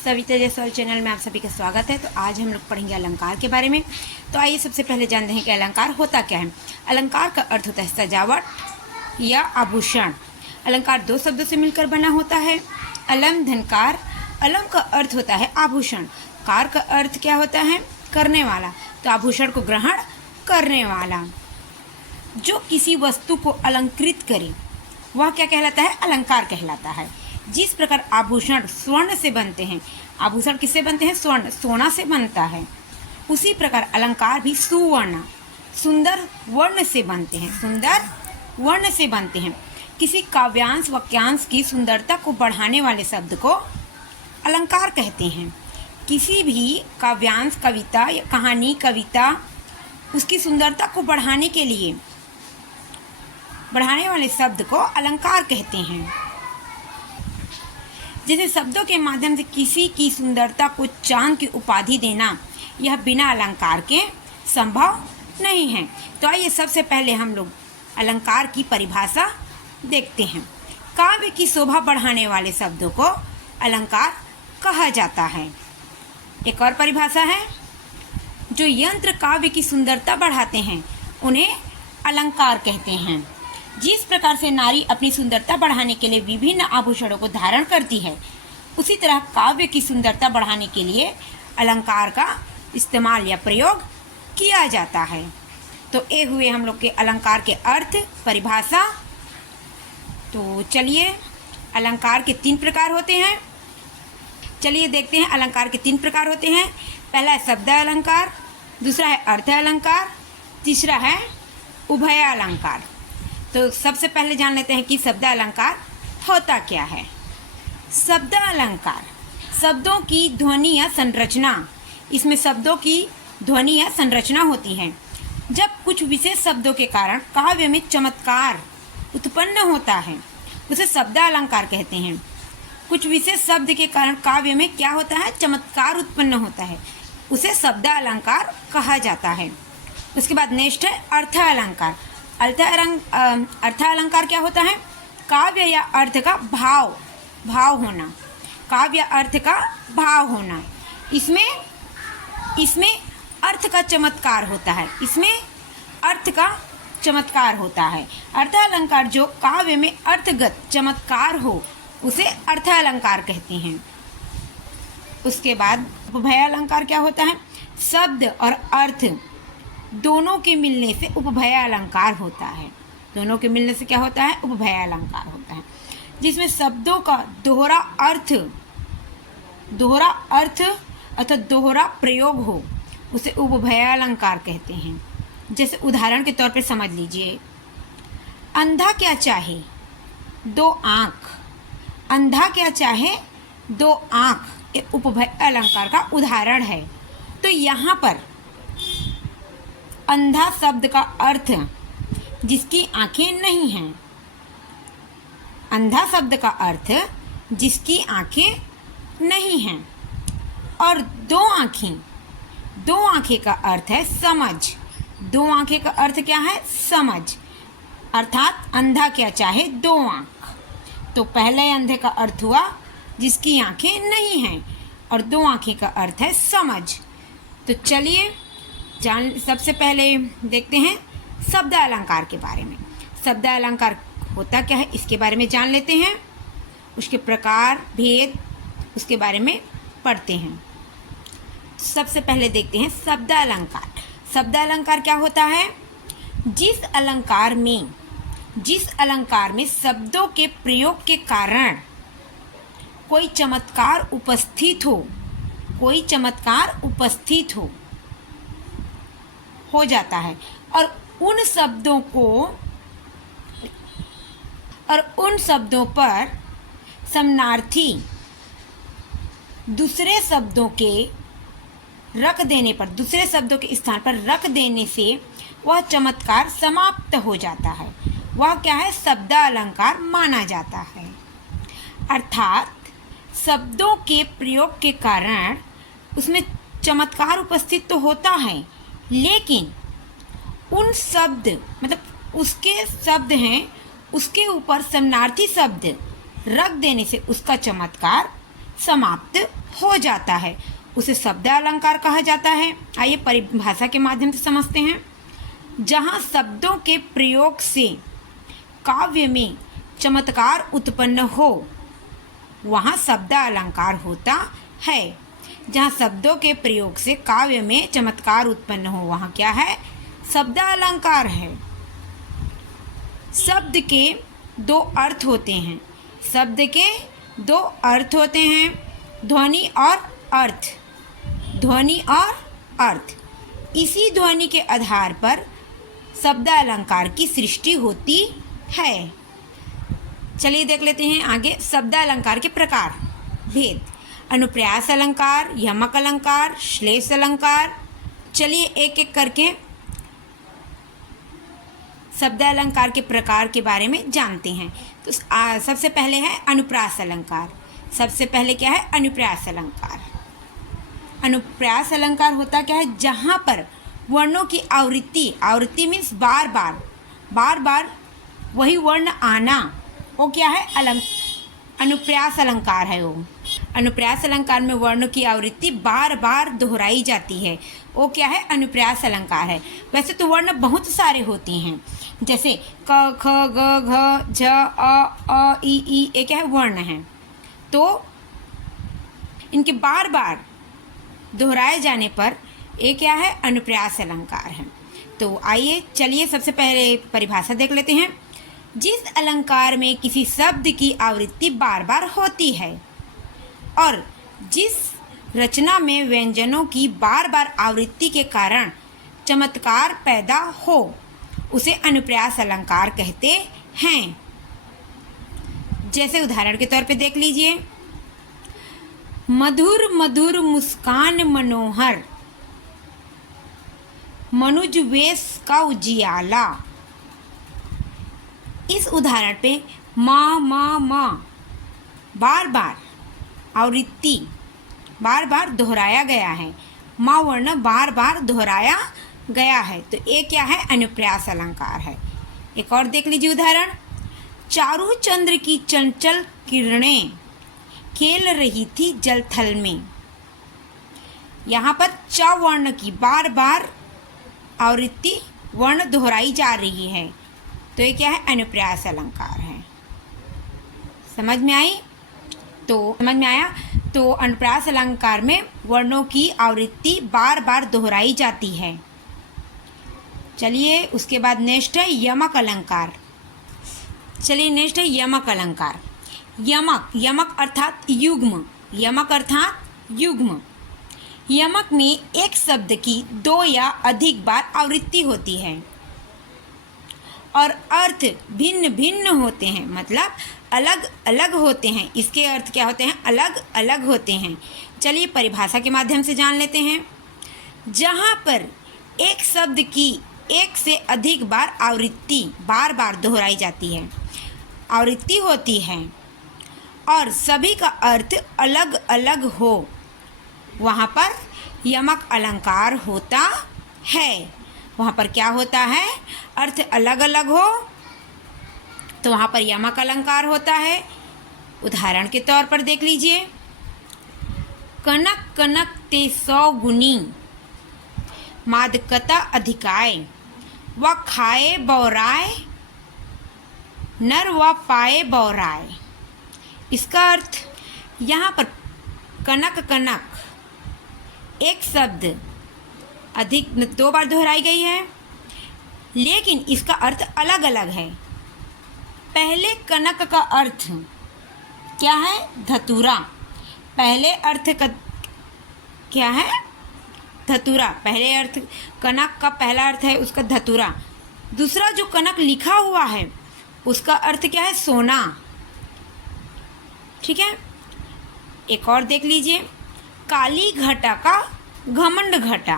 Savita Jaiswal channel में आप सभी का स्वागत है। तो आज हम लोग पढ़ेंगे अलंकार के बारे में। तो आइए सबसे पहले जानते हैं कि अलंकार होता क्या है। अलंकार का अर्थ होता है सजावट या आभूषण। अलंकार दो शब्दों से मिलकर बना होता है, अलम धनकार। अलम का अर्थ होता है आभूषण, कार का अर्थ क्या होता है करने वाला, तो आभूषण को ग्रहण करने वाला। जो किसी वस्तु को अलंकृत करे वह क्या कहलाता है, अलंकार कहलाता है। जिस प्रकार आभूषण स्वर्ण से बनते हैं, आभूषण किससे बनते हैं, स्वर्ण, सोना से बनता है, उसी प्रकार अलंकार भी सुवर्ण, सुंदर वर्ण से बनते हैं, सुंदर वर्ण से बनते हैं। किसी काव्यांश वाक्यांश की सुंदरता को बढ़ाने वाले शब्द को अलंकार कहते हैं। किसी भी काव्यांश, कविता या कहानी, कविता, उसकी सुंदरता को बढ़ाने के लिए बढ़ाने वाले शब्द को अलंकार कहते हैं। जैसे शब्दों के माध्यम से किसी की सुंदरता को चांद की उपाधि देना, यह बिना अलंकार के संभव नहीं है। तो आइए सबसे पहले हम लोग अलंकार की परिभाषा देखते हैं। काव्य की शोभा बढ़ाने वाले शब्दों को अलंकार कहा जाता है। एक और परिभाषा है, जो यंत्र काव्य की सुंदरता बढ़ाते हैं उन्हें अलंकार कहते हैं। जिस प्रकार से नारी अपनी सुंदरता बढ़ाने के लिए विभिन्न आभूषणों को धारण करती है, उसी तरह काव्य की सुंदरता बढ़ाने के लिए अलंकार का इस्तेमाल या प्रयोग किया जाता है। तो ये हुए हम लोग के अलंकार के अर्थ, परिभाषा। तो चलिए, अलंकार के 3 प्रकार होते हैं। चलिए देखते हैं अलंकार के 3 प्रकार होते हैं। पहला है शब्द अलंकार, दूसरा है अर्थ अलंकार, तीसरा है उभय अलंकार। तो सबसे पहले जान लेते हैं कि शब्द अलंकार होता क्या है। शब्द अलंकार शब्दों की ध्वनि या संरचना, इसमें शब्दों की ध्वनि या संरचना होती है। जब कुछ विशेष शब्दों के कारण काव्य में चमत्कार उत्पन्न होता है, उसे शब्द अलंकार कहते हैं। कुछ विशेष शब्द के कारण काव्य में क्या होता है, चमत्कार उत्पन्न होता है, उसे शब्द अलंकार कहा जाता है। उसके बाद नेक्स्ट है अर्थ अलंकार। अर्थ अलंकार क्या होता है, काव्य या अर्थ का भाव होना, काव्य या अर्थ का भाव होना। इसमें अर्थ का चमत्कार होता है, इसमें अर्थ का चमत्कार होता है। अर्थ अलंकार जो काव्य में अर्थगत चमत्कार हो, उसे अर्थ अलंकार कहते हैं। उसके बाद उपभय अलंकार क्या होता है, शब्द और अर्थ दोनों के मिलने से उपभय अलंकार होता है। दोनों के मिलने से क्या होता है, उपभय अलंकार होता है। जिसमें शब्दों का दोहरा अर्थ अथवा दोहरा प्रयोग हो, उसे उपभय अलंकार कहते हैं। जैसे उदाहरण के तौर पे समझ लीजिए, अंधा क्या चाहे 2 आँख, अंधा क्या चाहे 2 आँख, ये उपभय अलंकार का उदाहरण है। तो यहाँ पर अंधा शब्द का अर्थ जिसकी आंखें नहीं हैं, अंधा शब्द का अर्थ जिसकी आंखें नहीं हैं, और 2 आंखें का अर्थ है समझ। 2 आंखें का अर्थ क्या है, समझ। अर्थात अंधा क्या चाहे 2 आंख। तो पहले अंधे का अर्थ हुआ जिसकी आंखें नहीं हैं, और 2 आंखें का अर्थ है समझ। तो चलिए सबसे पहले देखते हैं शब्द अलंकार के बारे में। शब्द अलंकार होता क्या है, इसके बारे में जान लेते हैं। उसके प्रकार, भेद, उसके बारे में पढ़ते हैं। सबसे पहले देखते हैं शब्द अलंकार। शब्द अलंकार क्या होता है, जिस अलंकार में शब्दों के प्रयोग के कारण कोई चमत्कार उपस्थित हो जाता है, और उन शब्दों पर समानार्थी दूसरे शब्दों के स्थान पर रख देने से वह चमत्कार समाप्त हो जाता है। वह क्या है, शब्द अलंकार माना जाता है। अर्थात शब्दों के प्रयोग के कारण उसमें चमत्कार उपस्थित तो होता है, लेकिन उन शब्द मतलब उसके शब्द हैं, उसके ऊपर समानार्थी शब्द रख देने से उसका चमत्कार समाप्त हो जाता है, उसे शब्द अलंकार कहा जाता है। आइए परिभाषा के माध्यम से समझते हैं। जहाँ शब्दों के प्रयोग से काव्य में चमत्कार उत्पन्न हो वहाँ शब्द अलंकार होता है। जहाँ शब्दों के प्रयोग से काव्य में चमत्कार उत्पन्न हो वहाँ क्या है? शब्द अलंकार है। शब्द के दो अर्थ होते हैं। शब्द के दो अर्थ होते हैं, ध्वनि और अर्थ। ध्वनि और अर्थ, इसी ध्वनि के आधार पर शब्द अलंकार की सृष्टि होती है। चलिए देख लेते हैं आगे शब्द अलंकार के प्रकार भेद। अनुप्रास अलंकार, यमक अलंकार, श्लेष अलंकार। चलिए एक एक करके शब्द अलंकार के प्रकार के बारे में जानते हैं। तो सबसे पहले है अनुप्रास अलंकार। सबसे पहले क्या है? अनुप्रास अलंकार। अनुप्रास अलंकार होता क्या है? जहाँ पर वर्णों की आवृत्ति, आवृत्ति मीन्स बार बार वही वर्ण आना, वो क्या है? अनुप्रास अलंकार है वो। अनुप्रास अलंकार में वर्णों की आवृत्ति बार बार दोहराई जाती है, वो क्या है? अनुप्रास अलंकार है। वैसे तो वर्ण बहुत सारे होते हैं, जैसे क, ख, ग, घ, झ, अ, ई, ये क्या है? वर्ण हैं। तो इनके बार बार दोहराए जाने पर ये क्या है? अनुप्रास अलंकार है। तो आइए चलिए सबसे पहले परिभाषा देख लेते हैं। जिस अलंकार में किसी शब्द की आवृत्ति बार बार होती है और जिस रचना में व्यंजनों की बार बार आवृत्ति के कारण चमत्कार पैदा हो उसे अनुप्रास अलंकार कहते हैं। जैसे उदाहरण के तौर पे देख लीजिए, मधुर मधुर मुस्कान मनोहर, मनुज वेश का उजियाला। इस उदाहरण पे माँ बार बार आवृत्ति बार बार दोहराया गया है, माँ वर्ण बार बार दोहराया गया है, तो ये क्या है? अनुप्रास अलंकार है। एक और देख लीजिए उदाहरण, चारू चंद्र की चंचल किरणें खेल रही थी जल थल में। यहाँ पर च वर्ण की बार बार आवृत्ति वर्ण दोहराई जा रही है, तो ये क्या है? अनुप्रास अलंकार है। समझ में आई? तो समझ में आया? तो अनुप्रास अलंकार में वर्णों की आवृत्ति बार बार दोहराई जाती है। चलिए उसके बाद नेक्स्ट है यमक अलंकार। चलिए नेक्स्ट है यमक अलंकार। यमक अर्थात युग्म। यमक अर्थात युग्म। यमक में एक शब्द की दो या अधिक बार आवृत्ति होती है और अर्थ भिन्न भिन्न होते हैं, मतलब अलग अलग होते हैं। इसके अर्थ क्या होते हैं? अलग अलग होते हैं। चलिए परिभाषा के माध्यम से जान लेते हैं। जहाँ पर एक शब्द की एक से अधिक बार आवृत्ति बार बार दोहराई जाती है, आवृत्ति होती है और सभी का अर्थ अलग अलग हो, वहाँ पर यमक अलंकार होता है। वहाँ पर क्या होता है? अर्थ अलग अलग हो तो वहाँ पर यमक अलंकार होता है। उदाहरण के तौर पर देख लीजिए, कनक कनक ते 100 गुनी, मादकता अधिकाय, व खाए बौराय, नर व पाए बौराय। इसका अर्थ यहाँ पर कनक कनक एक शब्द अधिक 2 बार दोहराई गई है, लेकिन इसका अर्थ अलग अलग है। पहले कनक का अर्थ क्या है? धतूरा। पहले अर्थ का क्या है? धतूरा। पहले अर्थ कनक का पहला अर्थ है उसका धतूरा। दूसरा जो कनक लिखा हुआ है उसका अर्थ क्या है? सोना। ठीक है। एक और देख लीजिए, काली घटा का घमंड घटा।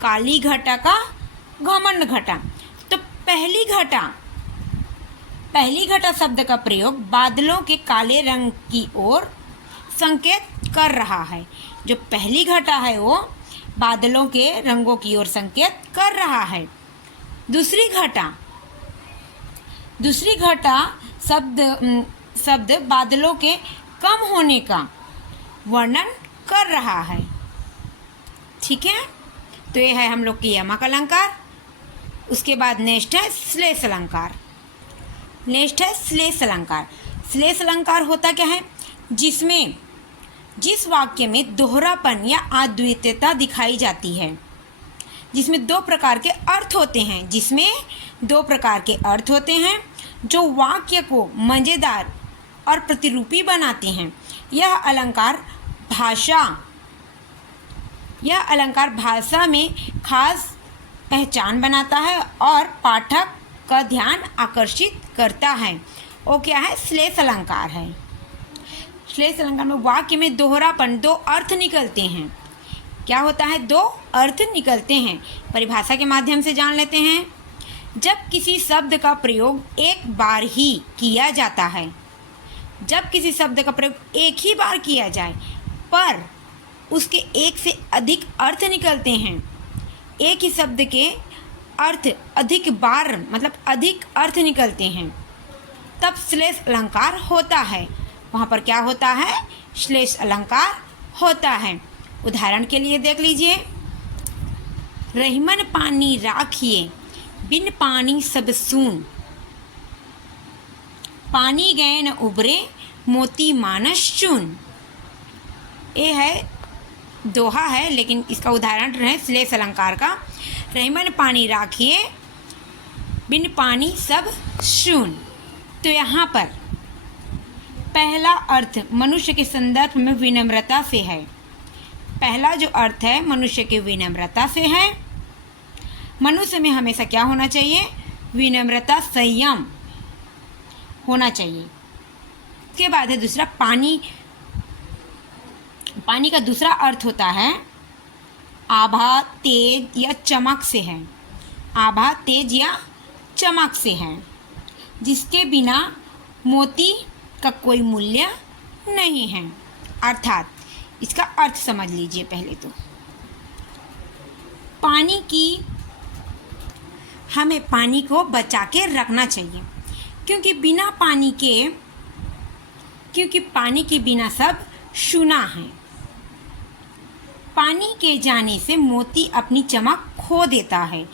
काली घटा का घमंड घटा। तो पहली घटा शब्द का प्रयोग बादलों के काले रंग की ओर संकेत कर रहा है। जो पहली घटा है वो बादलों के रंगों की ओर संकेत कर रहा है। दूसरी घटा शब्द बादलों के कम होने का वर्णन कर रहा है। ठीक है, तो ये है हम लोग की यमक अलंकार। उसके बाद नेक्स्ट है श्लेष अलंकार। नेक्स्ट है श्लेष अलंकार। श्लेष अलंकार होता क्या है? जिसमें जिस वाक्य में दोहरापन या अद्वितीयता दिखाई जाती है, जिसमें दो प्रकार के अर्थ होते हैं, जिसमें दो प्रकार के अर्थ होते हैं जो वाक्य को मज़ेदार और प्रतिरूपी बनाते हैं। यह अलंकार भाषा में खास पहचान बनाता है और पाठक का ध्यान आकर्षित करता है। वो क्या है? श्लेष अलंकार है। श्लेष अलंकार में वाक्य में दोहरापन, दो अर्थ निकलते हैं। क्या होता है? दो अर्थ निकलते हैं। परिभाषा के माध्यम से जान लेते हैं। जब किसी शब्द का प्रयोग एक बार ही किया जाता है, जब किसी शब्द का प्रयोग एक ही बार किया जाए पर उसके एक से अधिक अर्थ निकलते हैं, एक ही शब्द के अर्थ अधिक बार मतलब अधिक अर्थ निकलते हैं, तब श्लेष अलंकार होता है। वहाँ पर क्या होता है? श्लेष अलंकार होता है। उदाहरण के लिए देख लीजिए, रहीमन पानी राखिए, बिन पानी सब सून, पानी गए न उबरे, मोती मानस चून। ये है दोहा है, लेकिन इसका उदाहरण है श्लेष अलंकार का। रहीमन पानी राखिए, बिन पानी सब शून। तो यहाँ पर पहला अर्थ मनुष्य के संदर्भ में विनम्रता से है। पहला जो अर्थ है मनुष्य के विनम्रता से है। मनुष्य में हमेशा क्या होना चाहिए? विनम्रता, संयम होना चाहिए। उसके बाद है दूसरा पानी। पानी का दूसरा अर्थ होता है आभा, तेज या चमक से है। आभा, तेज या चमक से है, जिसके बिना मोती का कोई मूल्य नहीं है। अर्थात इसका अर्थ समझ लीजिए पहले तो। हमें पानी को बचा के रखना चाहिए, क्योंकि पानी के बिना सब सूना है। पानी के जाने से मोती अपनी चमक खो देता है।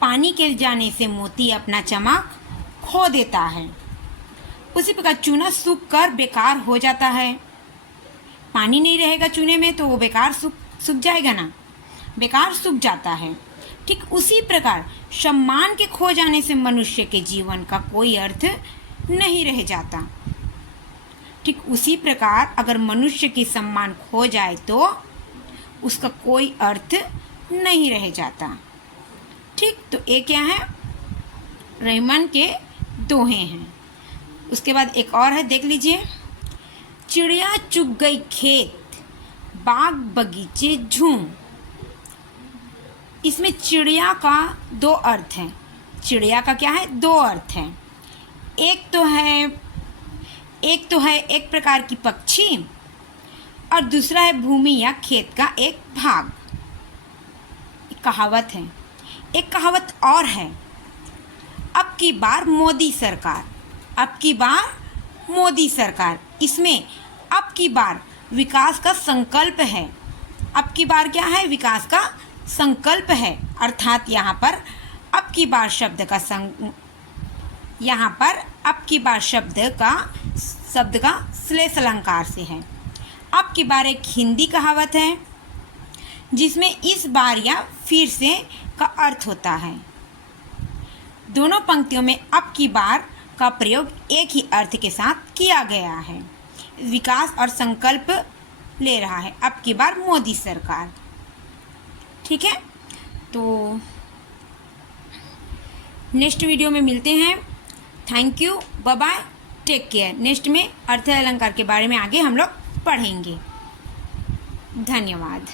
पानी के जाने से मोती अपना चमक खो देता है। उसी प्रकार चूना सूख कर बेकार हो जाता है। पानी नहीं रहेगा चूने में तो वो बेकार सूख जाएगा ना, बेकार सूख जाता है। ठीक उसी प्रकार सम्मान के खो जाने से मनुष्य के जीवन का कोई अर्थ नहीं रह जाता। ठीक उसी प्रकार अगर मनुष्य की सम्मान खो जाए तो उसका कोई अर्थ नहीं रह जाता। ठीक, तो ये क्या है? रहीमन के दोहे हैं। उसके बाद एक और है, देख लीजिए। चिड़िया चुग गई खेत, बाग बगीचे झूम। इसमें चिड़िया का दो अर्थ हैं। चिड़िया का क्या है? दो अर्थ हैं। एक तो है एक प्रकार की पक्षी, और दूसरा है भूमि या खेत का एक भाग। एक कहावत है। एक कहावत और है, अब की बार मोदी सरकार। अब की बार मोदी सरकार। इसमें अब की बार विकास का संकल्प है। अब की बार क्या है? विकास का संकल्प है। अर्थात यहाँ पर अब की बार शब्द का श्लेष अलंकार से है। अब की बार एक हिंदी कहावत है जिसमें इस बार या फिर से का अर्थ होता है। दोनों पंक्तियों में अब की बार का प्रयोग एक ही अर्थ के साथ किया गया है। विकास और संकल्प ले रहा है। अब की बार मोदी सरकार। ठीक है, तो नेक्स्ट वीडियो में मिलते हैं। Thank you, bye bye, take care. Next में अर्थ अलंकार के बारे में आगे हम लोग पढ़ेंगे। धन्यवाद।